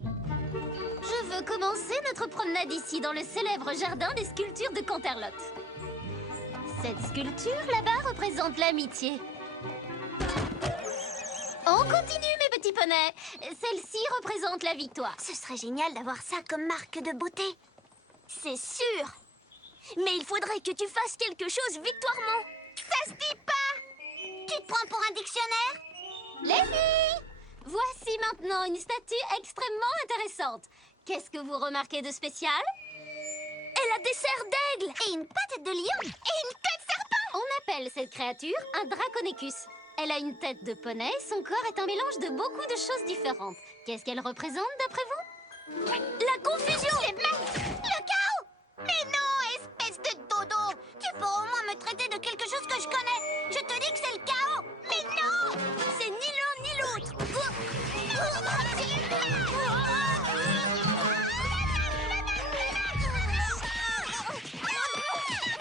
Je veux commencer notre promenade ici dans le célèbre jardin des sculptures de Canterlot. Cette sculpture là-bas représente l'amitié. On continue, mes petits poneys. Celle-ci représente la victoire. Ce serait génial d'avoir ça comme marque de beauté. C'est sûr. Mais il faudrait que tu fasses quelque chose victoirement. Ça se dit pas. Tu te prends pour un dictionnaire? Les filles! Voici maintenant une statue extrêmement intéressante. Qu'est-ce que vous remarquez de spécial? Elle a des serres d'aigle et une patte de lion et une queue de serpent. On appelle cette créature un Draconécus. Elle a une tête de poney, son corps est un mélange de beaucoup de choses différentes. Qu'est-ce qu'elle représente d'après vous? La confusion. C'est bête. Le chaos. Mais non, espèce de dodo. Tu peux au moins me traiter de quelque chose que je connais. Je te dis que c'est le chaos. Mais non, c'est ni l'un ni l'autre.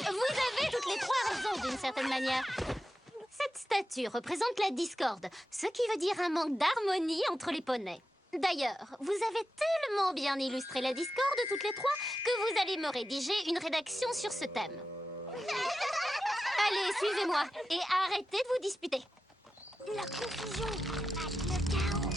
Vous avez toutes les trois raisons d'une certaine manière. Cette statue représente la discorde, ce qui veut dire un manque d'harmonie entre les poneys. D'ailleurs, vous avez tellement bien illustré la discorde toutes les trois que vous allez me rédiger une rédaction sur ce thème. Allez, suivez-moi et arrêtez de vous disputer. La confusion. Le chaos.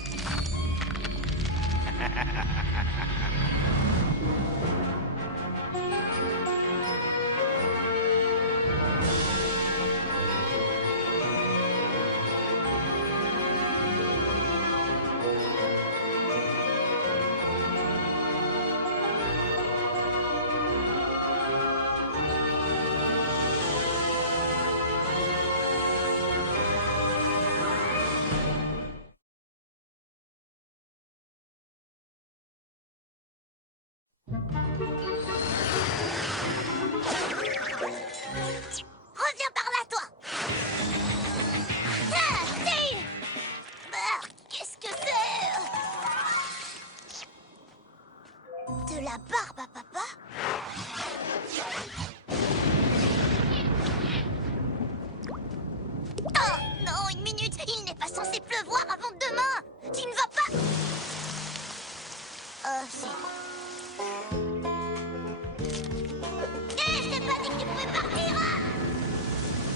Reviens par là, toi. Ah, si. Qu'est-ce que c'est? De la barbe à papa? Oh non, une minute. Il n'est pas censé pleuvoir avant demain. Tu ne vas pas... si. Je t'ai pas dit que tu pouvais partir, hein?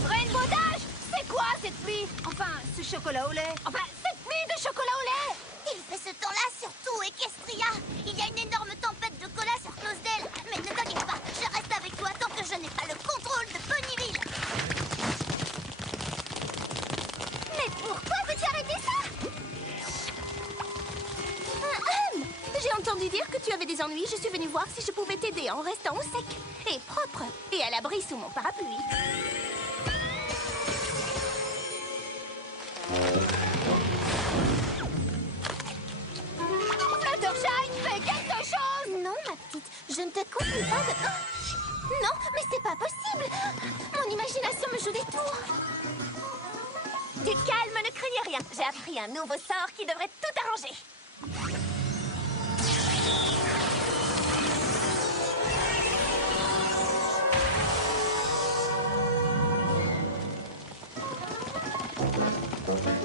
Rainbow Dash, c'est quoi cette pluie? Enfin, ce chocolat au lait. Enfin, cette pluie de chocolat au lait. Il fait ce temps-là sur tout Equestria. Il y a une énorme tempête de cola sur Closedale. Mais ne t'inquiète pas, je reste avec toi tant que je n'ai pas le contrôle de Ponyville. Mais pourquoi veux-tu arrêter ça? J'ai entendu dire que tu avais des ennuis. Je suis venue voir si je pouvais t'aider en restant au sec et propre et à l'abri sous mon parapluie. Fluttershy, fais quelque chose! Non, ma petite, je ne te conseille pas de... Non, mais c'est pas possible. Mon imagination me joue des tours. Du calme, ne craignez rien. J'ai appris un nouveau sort qui devrait tout arranger.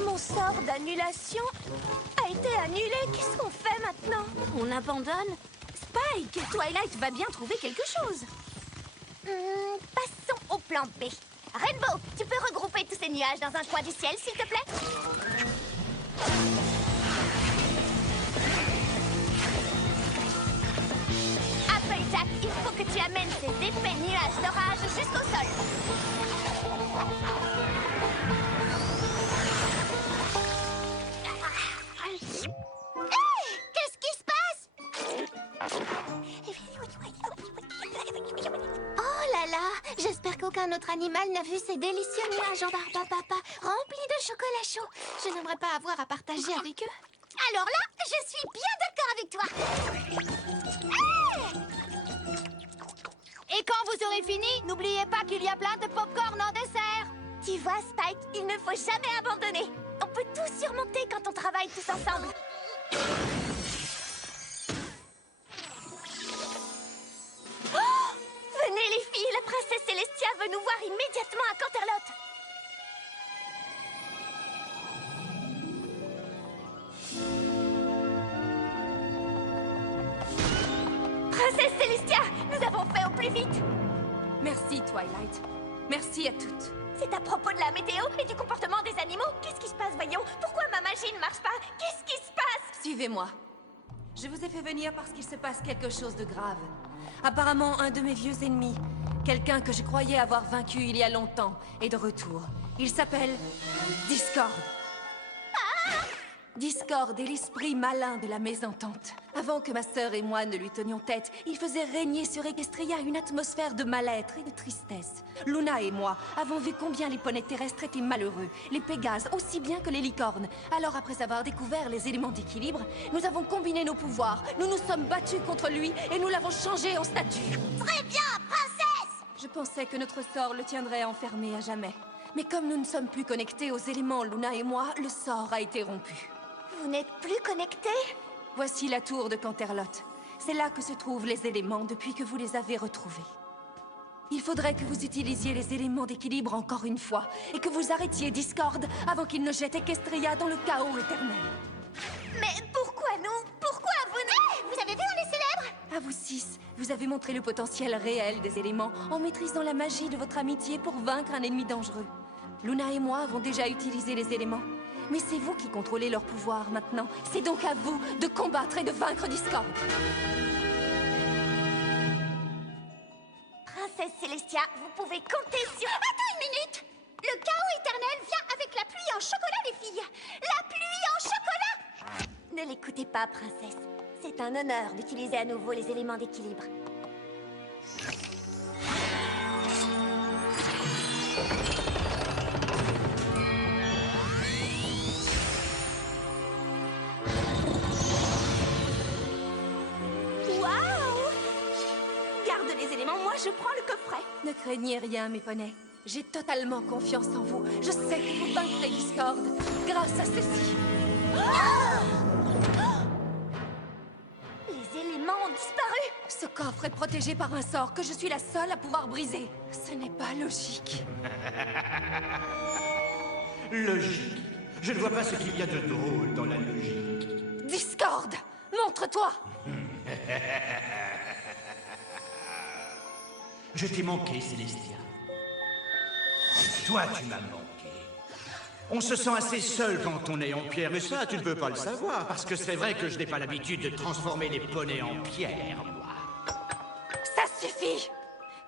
Mon sort d'annulation a été annulé. Qu'est-ce qu'on fait maintenant? On abandonne? Spike, Twilight va bien trouver quelque chose. Passons au plan B. Rainbow, tu peux regrouper tous ces nuages dans un coin du ciel, s'il te plaît? Applejack, il faut que tu amènes ces épais nuages d'orage jusqu'au sol. Qu'est-ce qui se passe? Oh là là, j'espère qu'aucun autre animal n'a vu ces délicieux nuages en barbe à papa remplis de chocolat chaud. Je n'aimerais pas avoir à partager avec eux. Alors là, je suis bien d'accord avec toi. Et quand vous aurez fini, n'oubliez pas qu'il y a plein de pop-corn en dessert. Tu vois, Spike, il ne faut jamais abandonner. On peut tout surmonter quand on travaille tous ensemble. Oh, venez les filles, la princesse Célestia veut nous voir immédiatement à Canterlot. Princesse Célestia, nous avons fait au plus vite. Merci, Twilight. Merci à toutes. C'est à propos de la météo et du comportement des animaux. Qu'est-ce qui se passe, voyons? Pourquoi ma magie ne marche pas? Qu'est-ce qui se passe? Suivez-moi. Je vous ai fait venir parce qu'il se passe quelque chose de grave. Apparemment, un de mes vieux ennemis, quelqu'un que je croyais avoir vaincu il y a longtemps, est de retour. Il s'appelle Discord. Discord est l'esprit malin de la mésentente. Avant que ma sœur et moi ne lui tenions tête, il faisait régner sur Equestria une atmosphère de mal-être et de tristesse. Luna et moi avons vu combien les poneys terrestres étaient malheureux, les pégases aussi bien que les licornes. Alors après avoir découvert les éléments d'équilibre, nous avons combiné nos pouvoirs, nous nous sommes battus contre lui et nous l'avons changé en statue. Très bien, princesse! Je pensais que notre sort le tiendrait enfermé à jamais. Mais comme nous ne sommes plus connectés aux éléments, Luna et moi, le sort a été rompu. Vous n'êtes plus connectés? Voici la tour de Canterlot. C'est là que se trouvent les éléments depuis que vous les avez retrouvés. Il faudrait que vous utilisiez les éléments d'équilibre encore une fois, et que vous arrêtiez Discord avant qu'il ne jette Equestria dans le chaos éternel. Mais pourquoi nous? Pourquoi vous ne... Vous avez vu, on est célèbres! À vous six, vous avez montré le potentiel réel des éléments en maîtrisant la magie de votre amitié pour vaincre un ennemi dangereux. Luna et moi avons déjà utilisé les éléments. Mais c'est vous qui contrôlez leur pouvoir maintenant. C'est donc à vous de combattre et de vaincre Discord. Princesse Célestia, vous pouvez compter sur... Attends une minute! Le chaos éternel vient avec la pluie en chocolat, les filles! La pluie en chocolat! Ne l'écoutez pas, princesse. C'est un honneur d'utiliser à nouveau les éléments d'équilibre. Moi, je prends le coffret. Ne craignez rien, mes poneys. J'ai totalement confiance en vous. Je sais que vous vaincrez Discord grâce à ceci. Les éléments ont disparu. Ce coffre est protégé par un sort que je suis la seule à pouvoir briser. Ce n'est pas logique. Logique? Je ne vois pas ce qu'il y a de drôle dans la logique. Discord, montre-toi. Je t'ai manqué, Célestia. Toi, tu m'as manqué. On se sent assez seul quand on est en pierre, mais ça, tu ne peux pas le savoir, parce que c'est vrai que je n'ai pas l'habitude de transformer les poneys en pierre, moi. Ça suffit.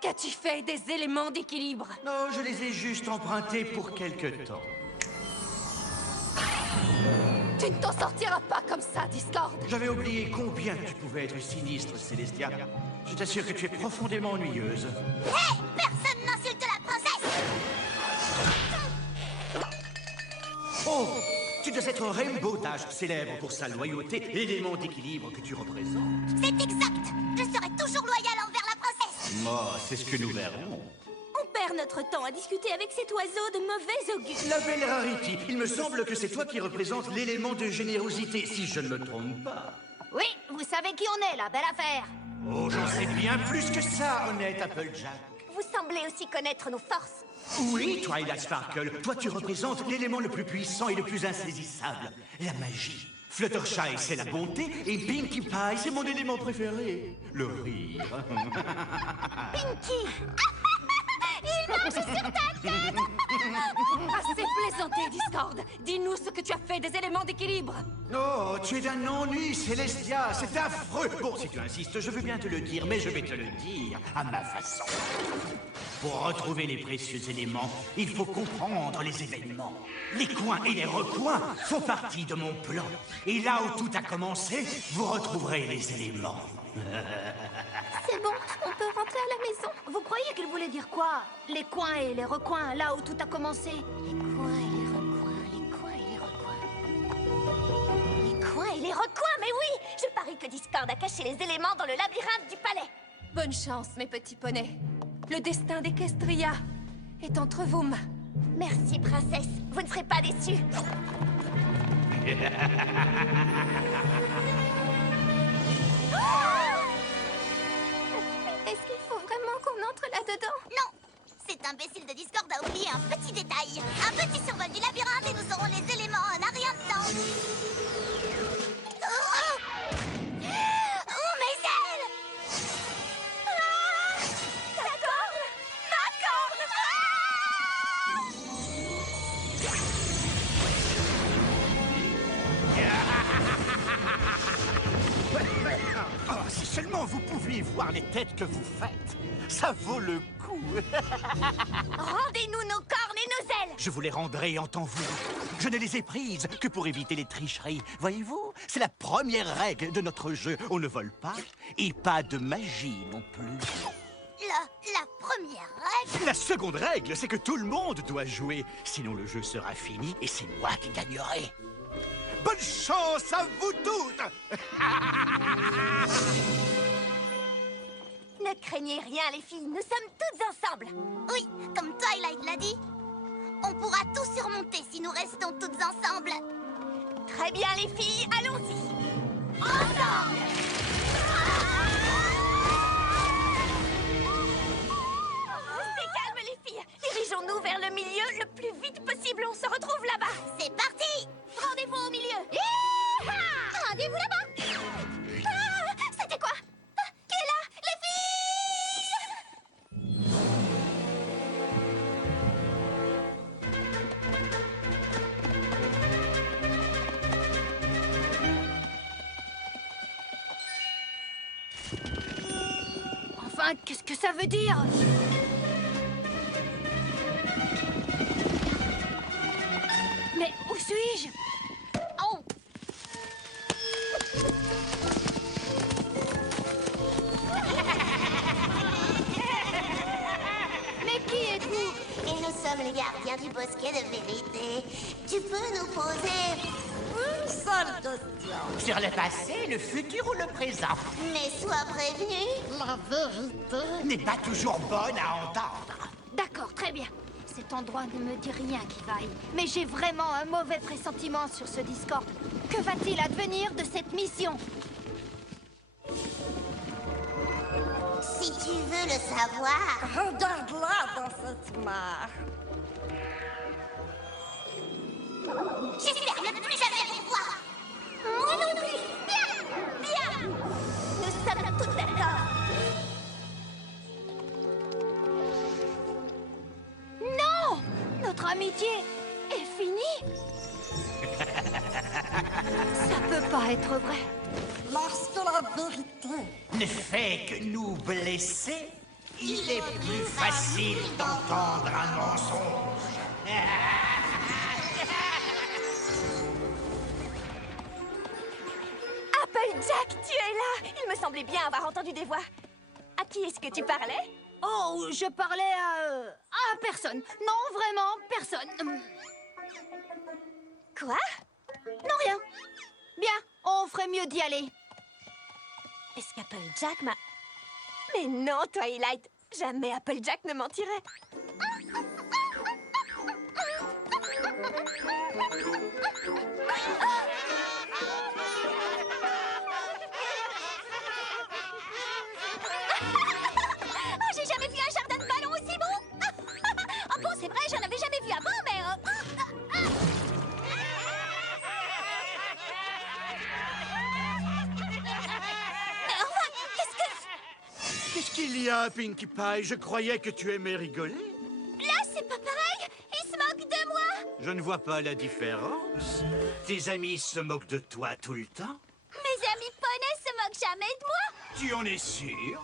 Qu'as-tu fait des éléments d'équilibre? Non, je les ai juste empruntés pour quelque temps. Tu ne t'en sortiras pas comme ça, Discord. J'avais oublié combien tu pouvais être sinistre, Célestia. Je t'assure que tu es profondément ennuyeuse. Hé! Personne n'insulte la princesse! Oh! Tu dois être Rainbow Dash, célèbre pour sa loyauté, l'élément d'équilibre que tu représentes. C'est exact! Je serai toujours loyale envers la princesse! Moi, c'est ce que nous verrons. On perd notre temps à discuter avec cet oiseau de mauvais augure. La belle Rarity, il me semble que c'est toi qui représentes l'élément de générosité, si je ne me trompe pas. Oui, vous savez qui on est, la belle affaire! Oh, j'en sais bien plus que ça, honnête Applejack. Vous semblez aussi connaître nos forces. Oui, Twilight Sparkle, toi tu représentes l'élément le plus puissant et le plus insaisissable, la magie. Fluttershy, c'est la bonté, et Pinkie Pie, c'est mon élément préféré, le rire. Pinkie! Il marche sur ta tête! Assez plaisanté, Discord. Dis-nous ce que tu as fait des éléments d'équilibre. Oh, tu es d'un ennui, Célestia, c'est affreux. Bon, si tu insistes, je veux bien te le dire, mais je vais te le dire à ma façon. Pour retrouver les précieux éléments, il faut comprendre les événements. Les coins et les recoins font partie de mon plan. Et là où tout a commencé, vous retrouverez les éléments. C'est bon, on peut rentrer à la maison. Vous croyez qu'il voulait dire quoi? Les coins et les recoins, là où tout a commencé. Les coins et les recoins, les coins et les recoins. Les coins et les recoins, mais oui! Je parie que Discord a caché les éléments dans le labyrinthe du palais. Bonne chance, mes petits poneys. Le destin d'Equestria est entre vos mains. Merci, princesse. Vous ne serez pas déçue. Est-ce qu'il faut vraiment qu'on entre là-dedans? Non! Cet imbécile de Discord a oublié un petit détail. Un petit survol du labyrinthe et nous aurons les éléments en un rien de temps. Oh, mes ailes! envie voir les têtes que vous faites. Ça vaut le coup. Rendez-nous nos cornes et nos ailes. Je vous les rendrai en temps voulu. Je ne les ai prises que pour éviter les tricheries. Voyez-vous, c'est la première règle de notre jeu. On ne vole pas et pas de magie non plus. La première règle. La seconde règle, c'est que tout le monde doit jouer. Sinon, le jeu sera fini et c'est moi qui gagnerai. Bonne chance à vous toutes! Ne craignez rien, les filles. Nous sommes toutes ensemble. Oui, comme Twilight l'a dit. On pourra tout surmonter si nous restons toutes ensemble. Très bien, les filles. Allons-y. Ensemble! Restez calmes, les filles. Dirigeons-nous vers le milieu le plus vite possible. On se retrouve là-bas. C'est parti! Rendez-vous au milieu. Rendez-vous là-bas! C'était quoi? Qui est là? Les filles! Enfin, qu'est-ce que ça veut dire? Mais où suis-je? Oh! Mais qui êtes-vous? Et nous sommes les gardiens du bosquet de vérité. Tu peux nous poser une seule question. Sur le passé, le futur ou le présent? Mais sois prévenu. La vérité. N'est pas toujours bonne à entendre. D'accord, très bien. Cet endroit ne me dit rien qui vaille. Mais j'ai vraiment un mauvais pressentiment sur ce Discord. Que va-t-il advenir de cette mission? Si tu veux le savoir, Regarde-la dans cette mare. j'espère ne plus jamais vous voir. Moi non plus. Bien. Nous sommes toutes d'accord. Non! Notre amitié est finie? Ça peut pas être vrai. Lorsque la vérité Ne fait que nous blesser, il est plus facile d'entendre un mensonge. Applejack, tu es là. Il me semblait bien avoir entendu des voix. À qui est-ce que tu parlais? Oh, je parlais à personne. Non, vraiment, personne. Quoi? Non, rien. Bien, on ferait mieux d'y aller. Est-ce qu'Applejack m'a... Mais non, Twilight. Jamais Applejack ne mentirait. Oh, j'ai jamais vu un jardin de ballons aussi beau. Oh bon, c'est vrai, j'en avais jamais vu avant, mais... Mais enfin, Qu'est-ce qu'il y a, Pinkie Pie? Je croyais que tu aimais rigoler. là, c'est pas pareil. Ils se moquent de moi. Je ne vois pas la différence. Tes amis se moquent de toi tout le temps. Mes amis poneys se moquent jamais de moi. Tu en es sûr?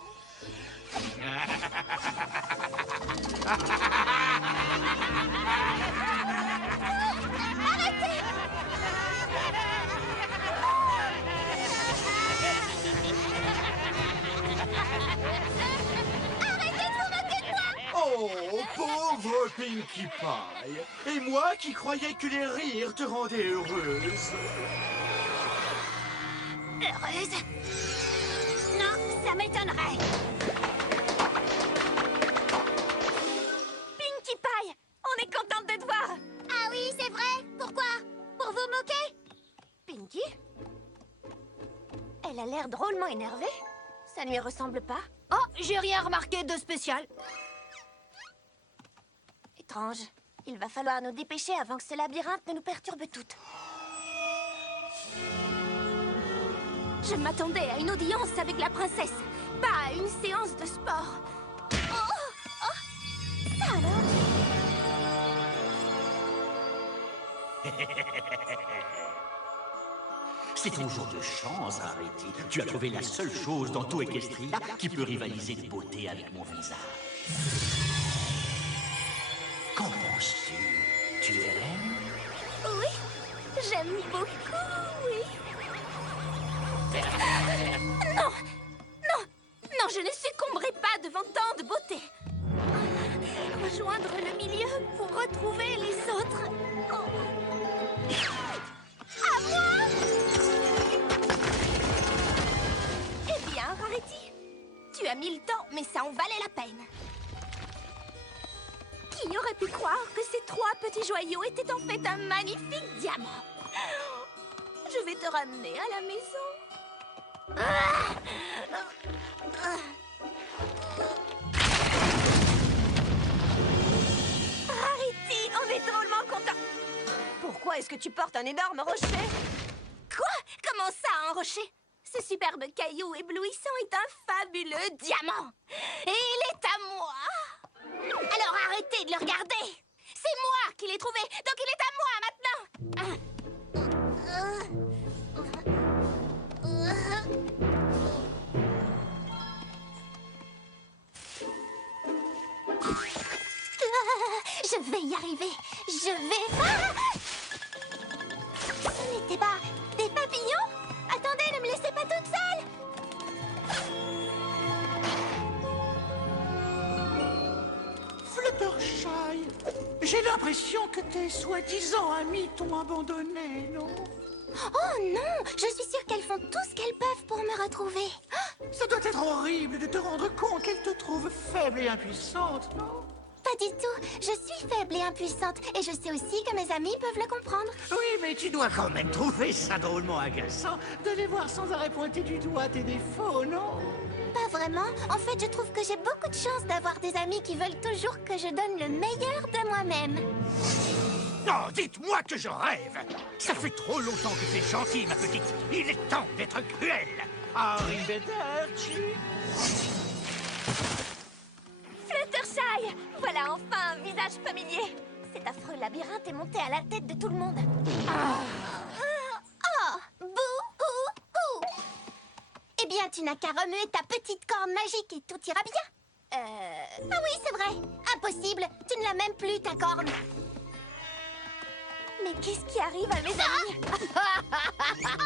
Oh, pauvre Pinkie Pie! Et moi qui croyais que les rires te rendaient heureuse. Heureuse? Non, ça m'étonnerait. Pinkie Pie, on est contente de te voir. Ah oui, c'est vrai. Pourquoi? Pour vous moquer? Pinkie? Elle a l'air drôlement énervée. Ça ne lui ressemble pas. Oh, j'ai rien remarqué de spécial. Étrange. Il va falloir nous dépêcher avant que ce labyrinthe ne nous perturbe toutes. Je m'attendais à une audience avec la princesse, pas à une séance de sport. Ça alors? C'est ton jour de chance, Rarity. Tu as trouvé la seule chose dans tout Equestria qui peut rivaliser de beauté avec mon visage. Qu'en penses-tu? Tu l'aimes? Oui, j'aime beaucoup, oui. Non, non, non, je ne succomberai pas devant tant de beauté. Rejoindre le milieu pour retrouver les autres. Oh. À moi! Eh bien, Rarity, tu as mis le temps, mais ça en valait la peine. Qui aurait pu croire que ces 3 petits joyaux étaient en fait un magnifique diamant? Je vais te ramener à la maison. Rarity, on est drôlement content. Pourquoi est-ce que tu portes un énorme rocher? Quoi? Comment ça, un rocher? Ce superbe caillou éblouissant est un fabuleux diamant. Et il est à moi. Alors arrêtez de le regarder. C'est moi qui l'ai trouvé, donc il est à moi maintenant. Je vais y arriver. Je vais... Ah! Ce n'était pas des papillons? Attendez, ne me laissez pas toute seule. Fluttershy, j'ai l'impression que tes soi-disant amis t'ont abandonné, non? Oh non, je suis sûre qu'elles font tout ce qu'elles peuvent pour me retrouver. Ça doit être horrible de te rendre compte qu'elles te trouvent faible et impuissante, non? Pas du tout. Je suis faible et impuissante. Et je sais aussi que mes amis peuvent le comprendre. Oui, mais tu dois quand même trouver ça drôlement agaçant de les voir sans arrêt pointer du doigt tes défauts, non? Pas vraiment. En fait, je trouve que j'ai beaucoup de chance d'avoir des amis qui veulent toujours que je donne le meilleur de moi-même. Non, dites-moi que je rêve. Ça fait trop longtemps que t'es gentille, ma petite. Il est temps d'être cruel. Arrivederci. Fluttershy, voilà enfin un visage familier. Cet affreux labyrinthe est monté à la tête de tout le monde. Oh, bouh, ouh, ouh. Eh bien, tu n'as qu'à remuer ta petite corne magique et tout ira bien. Ah oui, c'est vrai. Impossible. Tu ne l'as même plus, ta corne. Mais qu'est-ce qui arrive à mes amis?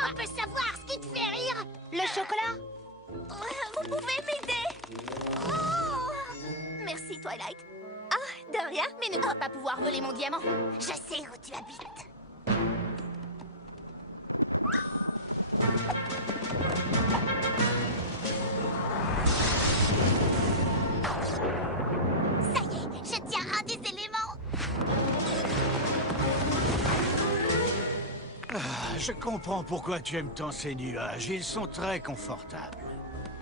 On peut savoir ce qui te fait rire. Le chocolat? Vous pouvez m'aider? Oh, merci, Twilight. Ah, de rien, mais ne dois pas pouvoir voler mon diamant. Je sais où tu habites. Ça y est, je tiens un des éléments. Je comprends pourquoi tu aimes tant ces nuages. Ils sont très confortables.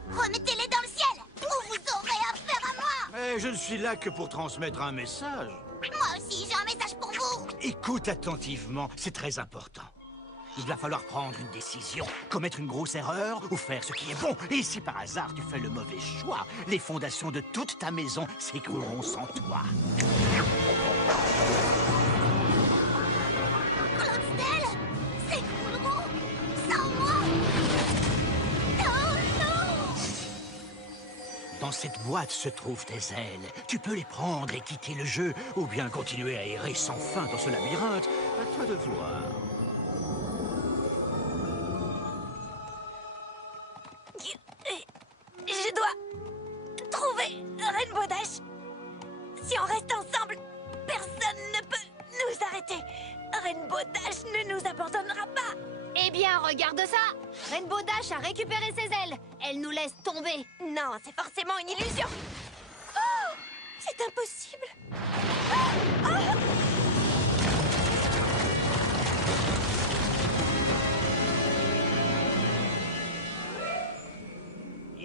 Remettez-les dans le ciel, ou vous aurez affaire à moi. Mais je ne suis là que pour transmettre un message. Moi aussi, j'ai un message pour vous. Écoute attentivement, c'est très important. Il va falloir prendre une décision, commettre une grosse erreur ou faire ce qui est bon. Et si par hasard tu fais le mauvais choix, les fondations de toute ta maison s'écrouleront sans toi. Cloudstelle s'écrouleront sans moi. Non, non. Dans cette boîte se trouvent tes ailes. Tu peux les prendre et quitter le jeu, ou bien continuer à errer sans fin dans ce labyrinthe. À toi de voir. Je dois trouver Rainbow Dash. Si on reste ensemble, personne ne peut nous arrêter. Rainbow Dash ne nous abandonnera pas. Eh bien, regarde ça! Rainbow Dash a récupéré ses ailes. Elle nous laisse tomber. Non, c'est forcément une illusion. Oh, c'est impossible.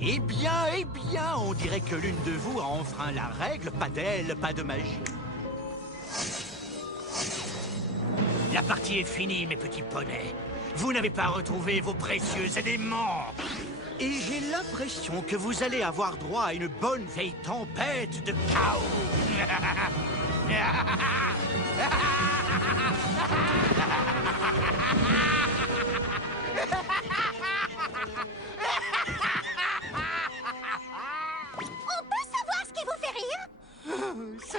Eh bien, on dirait que l'une de vous a enfreint la règle, pas d'elle, pas de magie. La partie est finie, mes petits poneys. Vous n'avez pas retrouvé vos précieux éléments. Et j'ai l'impression que vous allez avoir droit à une bonne vieille tempête de chaos.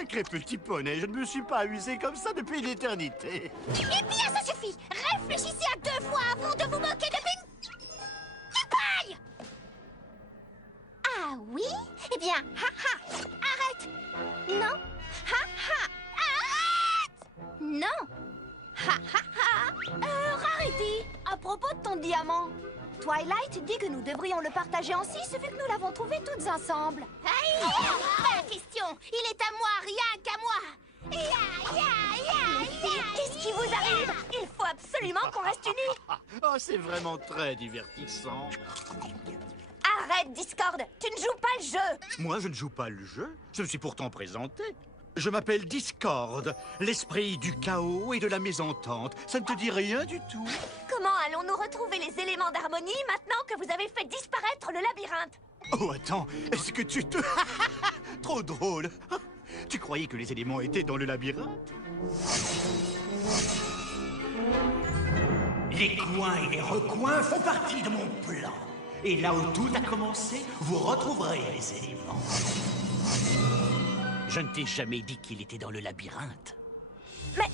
Sacré petit poney, je ne me suis pas amusé comme ça depuis une éternité. Eh bien, ça suffit! Réfléchissez à 2 fois avant de vous moquer de mes... paille! Ah oui? Eh bien, ha-ha! Arrête! Non! Ha-ha! Arrête! Non! Ha-ha-ha! Rarity, à propos de ton diamant, Twilight dit que nous devrions le partager en 6 vu que nous l'avons trouvé toutes ensemble. Aïe! Pas la question! Il est à moi, rien qu'à moi! Ya, ya, ya, Qu'est-ce qui vous arrive? Il faut absolument qu'on reste unis. Oh, c'est vraiment très divertissant. Arrête, Discord, tu ne joues pas le jeu. Moi, je ne joue pas le jeu. Je me suis pourtant présenté. Je m'appelle Discord, l'esprit du chaos et de la mésentente. Ça ne te dit rien du tout? Comment allons-nous retrouver les éléments d'harmonie maintenant que vous avez fait disparaître le labyrinthe? Oh, attends, est-ce que tu te... Trop drôle. Tu croyais que les éléments étaient dans le labyrinthe? Les coins et les recoins font partie de mon plan. Et là où tout a commencé, vous retrouverez les éléments. Je ne t'ai jamais dit qu'il était dans le labyrinthe. Mais...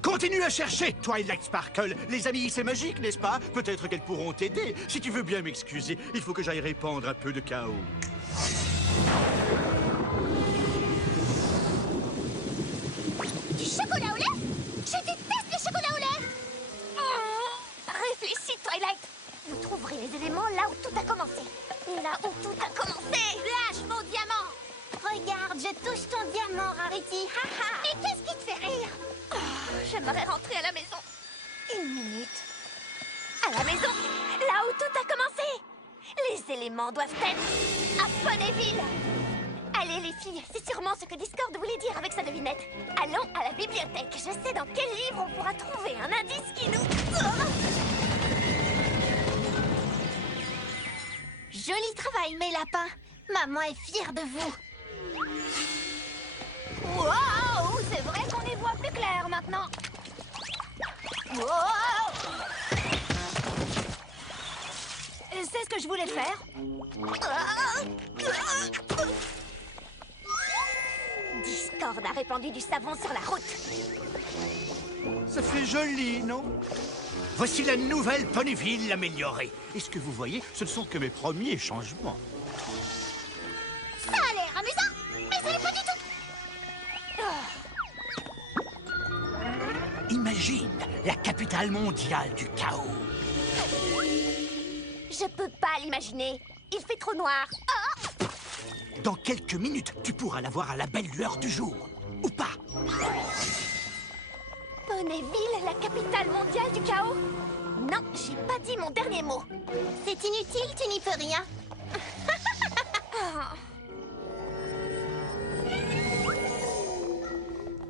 Continue à chercher, Twilight Sparkle. Les amis, c'est magique, n'est-ce pas? Peut-être qu'elles pourront t'aider. Si tu veux bien m'excuser, il faut que j'aille répandre un peu de chaos. Du chocolat au lait? Je déteste le chocolat au lait! Réfléchis, Twilight. Vous trouverez les éléments là où tout a commencé. Là où tout a commencé. Lâche mon diamant! Regarde, je touche ton diamant, Rarity. Ha-ha! Mais qu'est-ce qui te fait rire? J'aimerais rentrer à la maison. Une minute. À la maison, là où tout a commencé. Les éléments doivent être à Ponyville. Allez les filles, c'est sûrement ce que Discord voulait dire avec sa devinette. Allons à la bibliothèque. Je sais dans quel livre on pourra trouver un indice qui nous... Joli travail, mes lapins. Maman est fière de vous. Wow, c'est vrai qu'on y voit plus clair maintenant. Wow. C'est ce que je voulais faire. Discord a répandu du savon sur la route. Ça fait joli, non? Voici la nouvelle Ponyville améliorée. Et ce que vous voyez, ce ne sont que mes premiers changements. Ça a l'air amusant, mais ce n'est pas du tout. Imagine la capitale mondiale du chaos. Je peux pas l'imaginer. Il fait trop noir. Oh. Dans quelques minutes, tu pourras la voir à la belle lueur du jour. Ou pas? Ponyville, la capitale mondiale du chaos? Non, j'ai pas dit mon dernier mot. C'est inutile, tu n'y peux rien.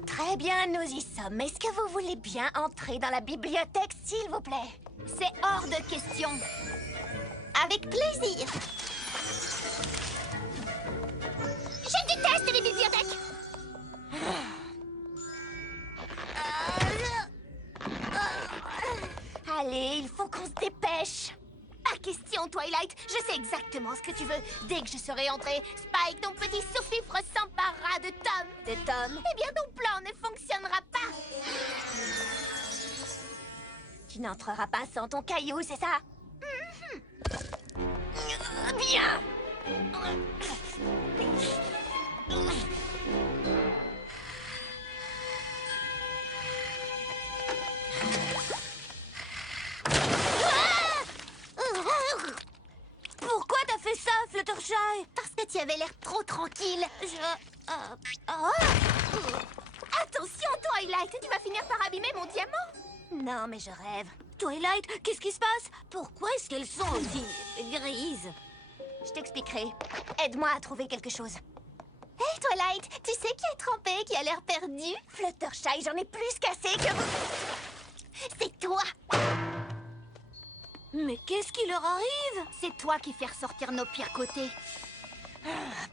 Très bien, nous y sommes. Est-ce que vous voulez bien entrer dans la bibliothèque, s'il vous plaît? C'est hors de question. Avec plaisir. Je déteste les bibliothèques. Allez, il faut qu'on se dépêche. Pas question, Twilight. Je sais exactement ce que tu veux. Dès que je serai entrée, Spike, ton petit sous-fifre, s'emparera de Tom. De Tom. Eh bien, ton plan ne fonctionnera pas. Tu n'entreras pas sans ton caillou, c'est ça? Bien. Pourquoi t'as fait ça, Fluttershy? Parce que tu avais l'air trop tranquille. Attention, Twilight, tu vas finir par abîmer mon diamant. Non, mais je rêve. Twilight, qu'est-ce qui se passe? Pourquoi est-ce qu'elles sont aussi grises? Je t'expliquerai. Aide-moi à trouver quelque chose. Hey, Twilight, tu sais qui est trempé, qui a l'air perdu? Fluttershy, j'en ai plus cassé que vous. C'est toi. Mais qu'est-ce qui leur arrive? C'est toi qui fais ressortir nos pires côtés.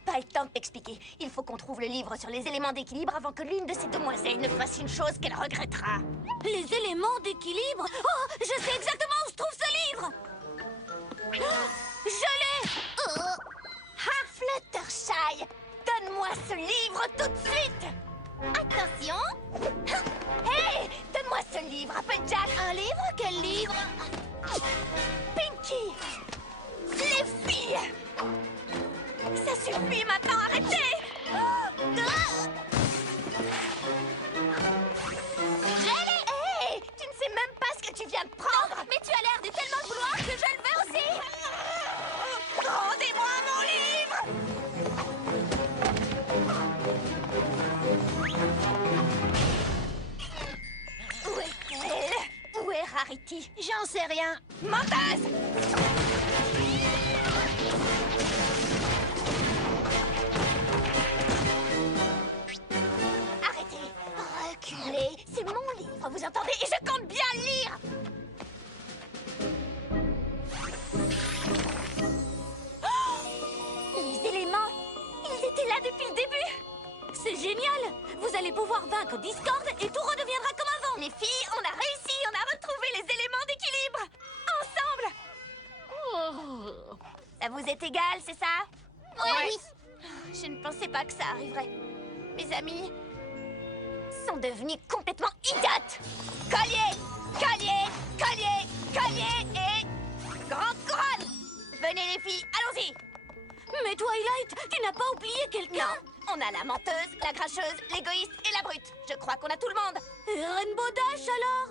Pas le temps de t'expliquer. Il faut qu'on trouve le livre sur les éléments d'équilibre avant que l'une de ces demoiselles ne fasse une chose qu'elle regrettera. Les éléments d'équilibre? Oh, je sais exactement où je trouve ce livre. Je l'ai! Ha, Fluttershy! Donne-moi Donne-moi ce livre tout de suite! Attention! Hé! Donne-moi ce livre, Applejack! Un livre? Quel livre? Pinky! Les filles! Ça suffit maintenant, arrêtez! Hé! Tu ne sais même pas ce que tu viens de prendre! Mais tu as l'air de tellement le vouloir que je le veux aussi! Rendez-moi mon livre! Où est-elle? Où est Rarity? J'en sais rien. Menteuse! Arrêtez! Reculez! C'est mon livre, vous entendez? Et je compte bien le lire! Oh! Les éléments! Ils étaient là depuis le début! C'est génial! Vous allez pouvoir vaincre Discord et tout redeviendra comme avant! Les filles, on a réussi! On a retrouvé les éléments d'équilibre! Ensemble! Ça vous est égal, c'est ça? Oui. Je ne pensais pas que ça arriverait. Mes amis sont devenus complètement idiotes! Collier! Collier! Collier! Collier! Et... grande couronne! Venez les filles, allons-y! Mais Twilight, tu n'as pas oublié quelqu'un? Non, on a la menteuse, la cracheuse, l'égoïste et la brute. Je crois qu'on a tout le monde. Et Rainbow Dash alors?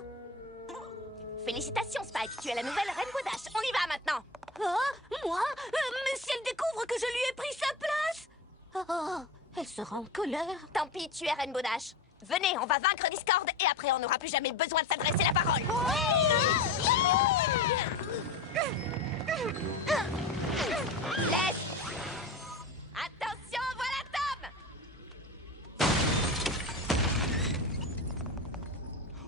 Félicitations, Spike, tu es la nouvelle Rainbow Dash. On y va maintenant. Ah, moi? Mais si elle découvre que je lui ai pris sa place? Oh, elle sera en colère. Tant pis, tu es Rainbow Dash. Venez, on va vaincre Discord et après on n'aura plus jamais besoin de s'adresser la parole. Laisse. Attention, voilà Tom.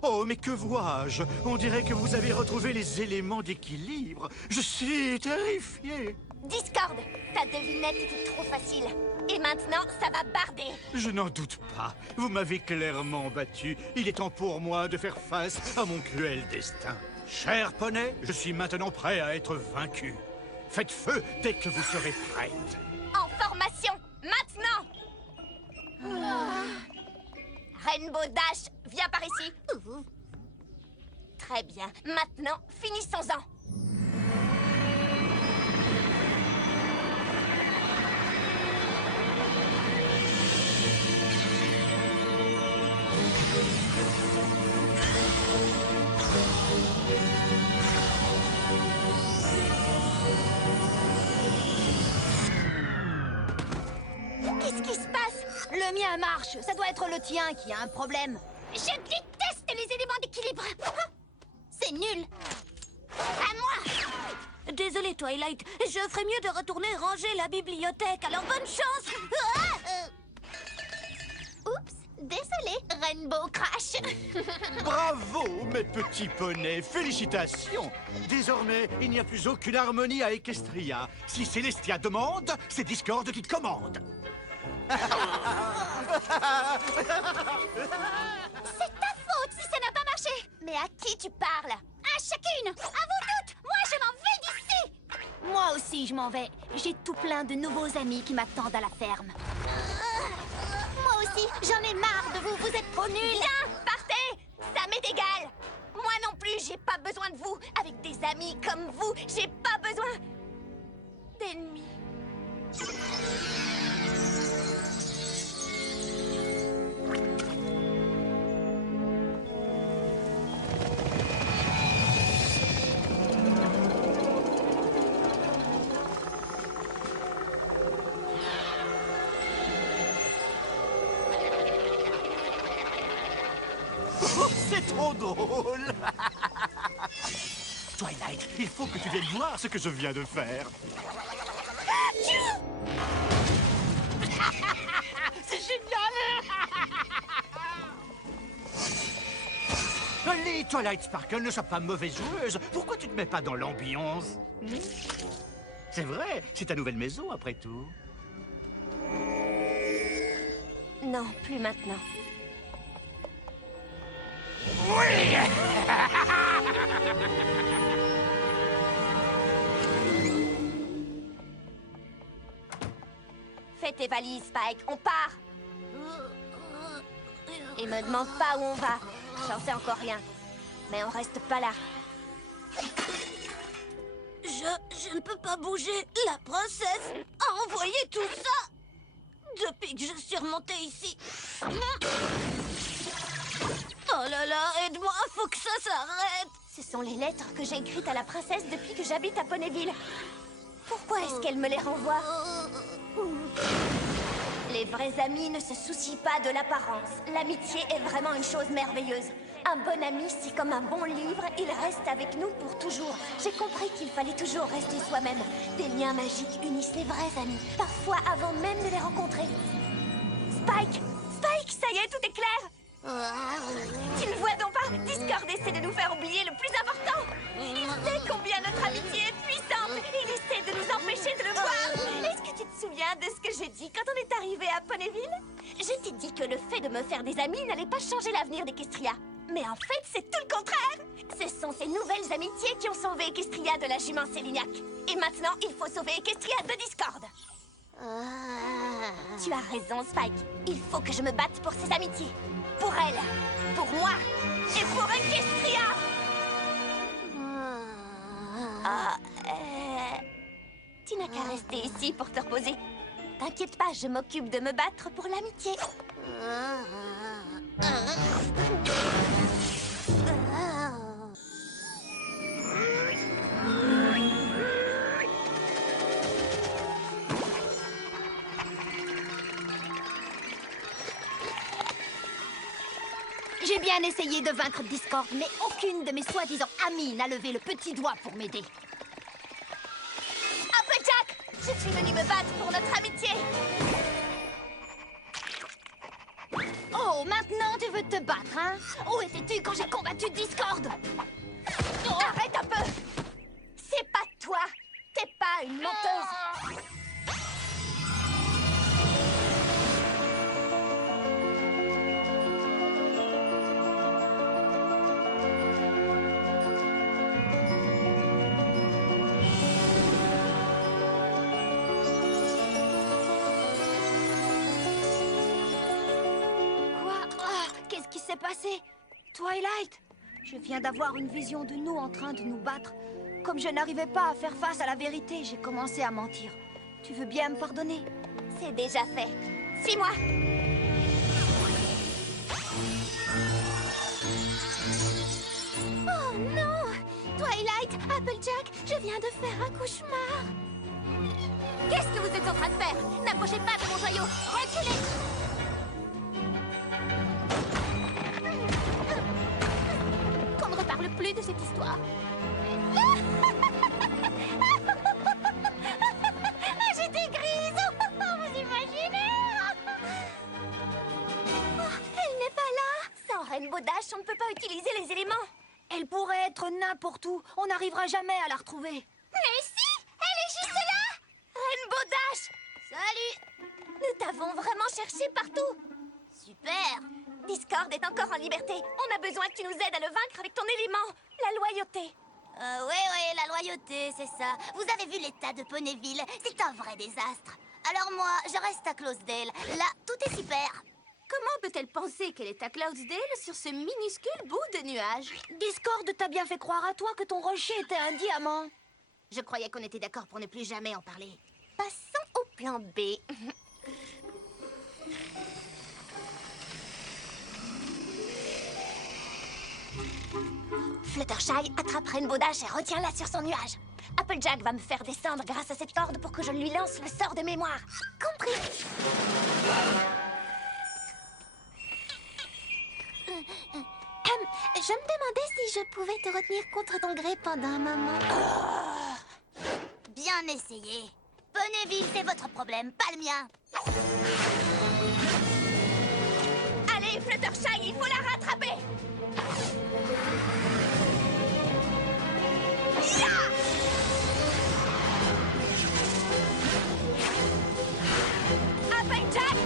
Oh, mais que vois-je? On dirait que vous avez retrouvé les éléments d'équilibre. Je suis terrifié. Discord, ta devinette était trop facile. Et maintenant, ça va barder. Je n'en doute pas. Vous m'avez clairement battu. Il est temps pour moi de faire face à mon cruel destin. Cher poney, je suis maintenant prêt à être vaincu. Faites feu dès que vous serez prête. En formation, maintenant. Rainbow Dash, viens par ici. Très bien. Maintenant, finissons-en. Qu'est-ce qui se passe? Le mien marche, ça doit être le tien qui a un problème. Je déteste les éléments d'équilibre. C'est nul. À moi. Désolée Twilight, je ferais mieux de retourner ranger la bibliothèque, alors bonne chance. Oups, désolé, Rainbow Crash. Bravo, mes petits poneys. Félicitations. Désormais, il n'y a plus aucune harmonie à Equestria. Si Célestia demande, c'est Discord qui commande. C'est ta faute si ça n'a pas marché. Mais à qui tu parles? À chacune. À vous toutes. Moi, je m'en vais d'ici. Moi aussi, je m'en vais. J'ai tout plein de nouveaux amis qui m'attendent à la ferme. Moi aussi, j'en ai marre de vous. Vous êtes trop nuls. Bien, partez. Ça m'est égal. Moi non plus, j'ai pas besoin de vous. Avec des amis comme vous, j'ai pas besoin d'ennemis. Oh, c'est trop drôle. Twilight, il faut que tu viennes voir ce que je viens de faire. C'est génial. Allez, Twilight Sparkle, ne sois pas mauvaise joueuse. Pourquoi tu te mets pas dans l'ambiance? C'est vrai, c'est ta nouvelle maison après tout. Non, plus maintenant. Oui. Fais tes valises, Spike, on part. Et me demande pas où on va. J'en sais encore rien. Mais on reste pas là. Je ne peux pas bouger. La princesse a envoyé tout ça depuis que je suis remontée ici. Oh là là, aide-moi, faut que ça s'arrête. Ce sont les lettres que j'ai écrites à la princesse depuis que j'habite à Ponyville. Pourquoi est-ce qu'elle me les renvoie? Les vrais amis ne se soucient pas de l'apparence. L'amitié est vraiment une chose merveilleuse. Un bon ami, c'est comme un bon livre, il reste avec nous pour toujours. J'ai compris qu'il fallait toujours rester soi-même. Des liens magiques unissent les vrais amis, parfois avant même de les rencontrer. Spike! Spike, ça y est, tout est clair! Tu ne vois donc pas? Discord essaie de nous faire oublier le plus important. Il sait combien notre amitié est puissante. Il essaie de nous empêcher de le voir. Est-ce que tu te souviens de ce que j'ai dit quand on est arrivé à Ponyville? Je t'ai dit que le fait de me faire des amis n'allait pas changer l'avenir d'Equestria. Mais en fait, c'est tout le contraire. Ce sont ces nouvelles amitiés qui ont sauvé Equestria de la jument Célignac. Et maintenant, il faut sauver Equestria de Discord. Tu as raison, Spike. Il faut que je me batte pour ces amitiés. Pour elle, pour moi et pour Equestria. Tu n'as qu'à rester ici pour te reposer. T'inquiète pas, je m'occupe de me battre pour l'amitié. J'ai bien essayé de vaincre Discord, mais aucune de mes soi-disant amies n'a levé le petit doigt pour m'aider. Applejack, je suis venue me battre pour notre amitié. Oh, maintenant tu veux te battre, hein? Où étais-tu quand j'ai combattu Discord? Arrête un peu. C'est pas toi. T'es pas une menteuse. Qu'est-ce qui s'est passé? Twilight, je viens d'avoir une vision de nous en train de nous battre. Comme je n'arrivais pas à faire face à la vérité, j'ai commencé à mentir. Tu veux bien me pardonner? C'est déjà fait. Suis-moi. Oh non! Twilight, Applejack, je viens de faire un cauchemar. Qu'est-ce que vous êtes en train de faire? N'approchez pas de mon joyau. Reculez. Qu'on ne reparle plus de cette histoire. J'étais grise. Vous imaginez? Elle n'est pas là. Sans Rainbow Dash, on ne peut pas utiliser les éléments. Elle pourrait être n'importe où. On n'arrivera jamais à la retrouver. Mais si! Elle est juste là! Rainbow Dash! Salut! Nous t'avons vraiment cherché partout. Super. Discord est encore en liberté. On a besoin que tu nous aides à le vaincre avec ton élément, la loyauté. Oui, la loyauté, c'est ça. Vous avez vu l'état de Ponyville? C'est un vrai désastre. Alors moi, je reste à Closedale. Là, tout est super. Comment peut-elle penser qu'elle est à Cloudsdale sur ce minuscule bout de nuage? Discord t'a bien fait croire à toi que ton rocher était un diamant. Je croyais qu'on était d'accord pour ne plus jamais en parler. Passons au plan B. Fluttershy, attrape Rainbow Dash et retiens-la sur son nuage. Applejack va me faire descendre grâce à cette corde pour que je lui lance le sort de mémoire. Compris? Je me demandais si je pouvais te retenir contre ton gré pendant un moment. Bien essayé. Ponyville, c'est votre problème, pas le mien. Allez, Fluttershy, il faut la rattraper. Ya! Applejack!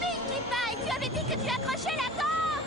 Pinkie Pie, tu avais dit que tu accrochais la corde.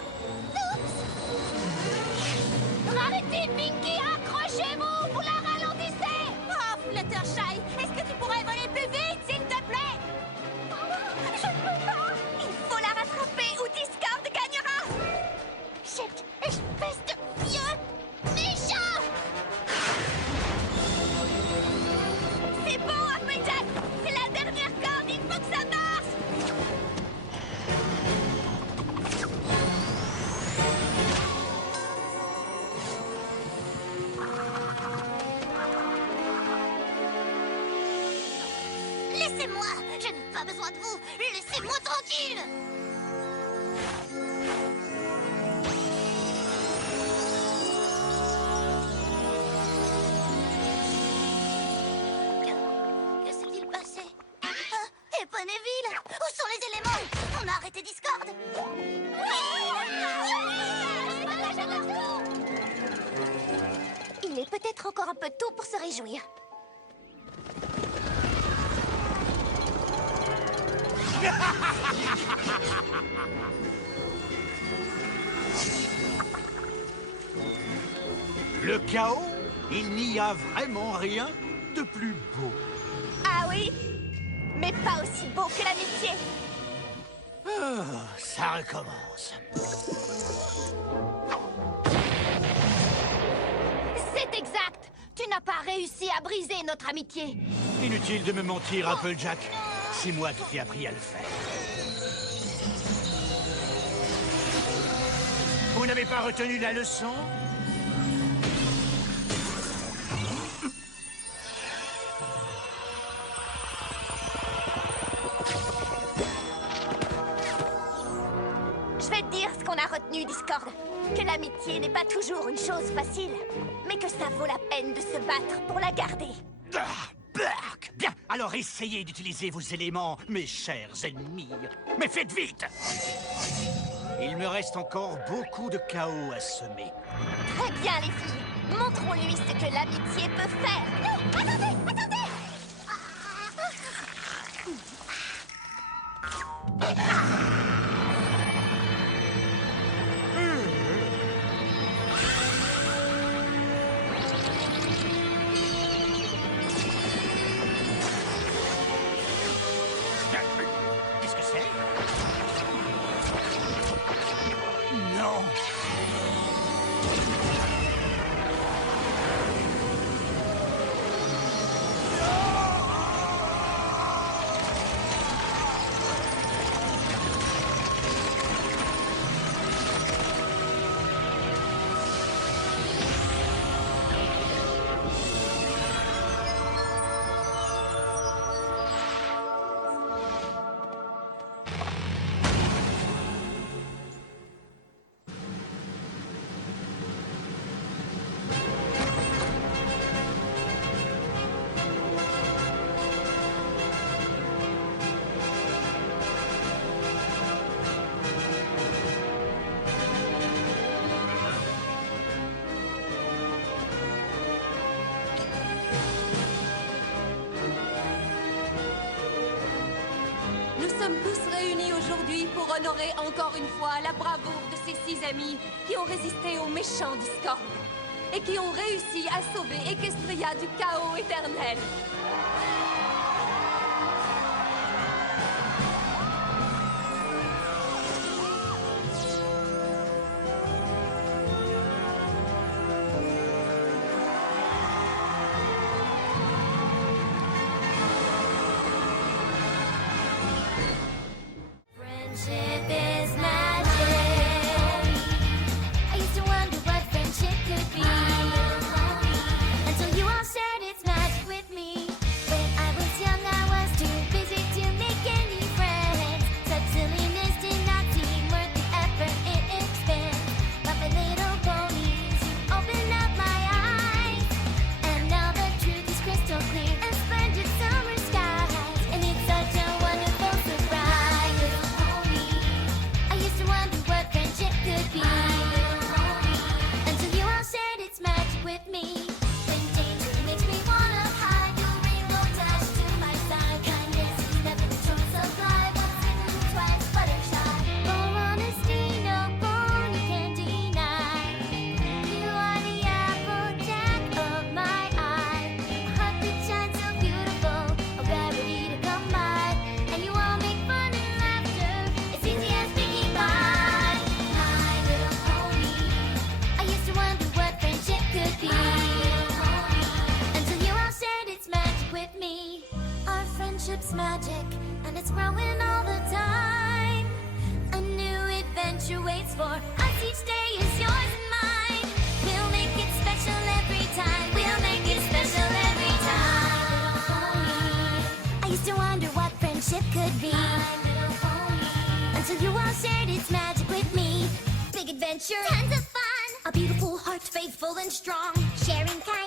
Laissez-moi! Je n'ai pas besoin de vous! Laissez-moi tranquille! Qu'est-ce qu'il passait? Ah, Eponyville! Où sont les éléments? On a arrêté Discord! Il est peut-être encore un peu tôt pour se réjouir. Le chaos, il n'y a vraiment rien de plus beau. Ah oui? Mais pas aussi beau que l'amitié. Oh, ça recommence. C'est exact! Tu n'as pas réussi à briser notre amitié. Inutile de me mentir, Applejack. C'est moi qui t'ai appris à le faire. Vous n'avez pas retenu la leçon? Je vais te dire ce qu'on a retenu, Discord. Que l'amitié n'est pas toujours une chose facile, mais que ça vaut la peine de se battre pour la garder. Ah, bark. Bien, alors essayez d'utiliser vos éléments, mes chers ennemis. Mais faites vite! Il me reste encore beaucoup de chaos à semer. Très bien, les filles. Montrons-lui ce que l'amitié peut faire. Non, attendez, attendez! Qu'est-ce que c'est? Non! Nous sommes tous réunis aujourd'hui pour honorer encore une fois la bravoure de ces 6 amis qui ont résisté aux méchants Discord et qui ont réussi à sauver Equestria du chaos éternel. Friendship is magic. I used to wonder what friendship could be. Until you all shared its magic with me. When I was young, I was too busy to make any friends. Such silliness did not seem worth the effort it expends. But for little ponies, you opened up my eyes. And now the truth is crystal clear and splendid summer skies. And it's such a wonderful surprise. Little pony, I used to wonder what friendship could be. Until you all shared its magic with me. When danger makes me wanna hide, your rainbow dash to my side. Kindness is never the choice of life. Once bitten, twice fluttershy. For honesty, no pony can deny. You are the Applejack of my eye. A heart that shines so beautiful, a rarity to come by. And you all make fun and laughter as easy as speaking by. My little pony, I used to wonder what friendship could be. Until you all shared its magic with me. Our friendship's magic, and it's growing all the time. A new adventure waits for us, each day is yours and mine. We'll make it special every time. We'll make it special every time. I used to wonder adventure, tons of fun, a beautiful heart, faithful and strong, sharing kind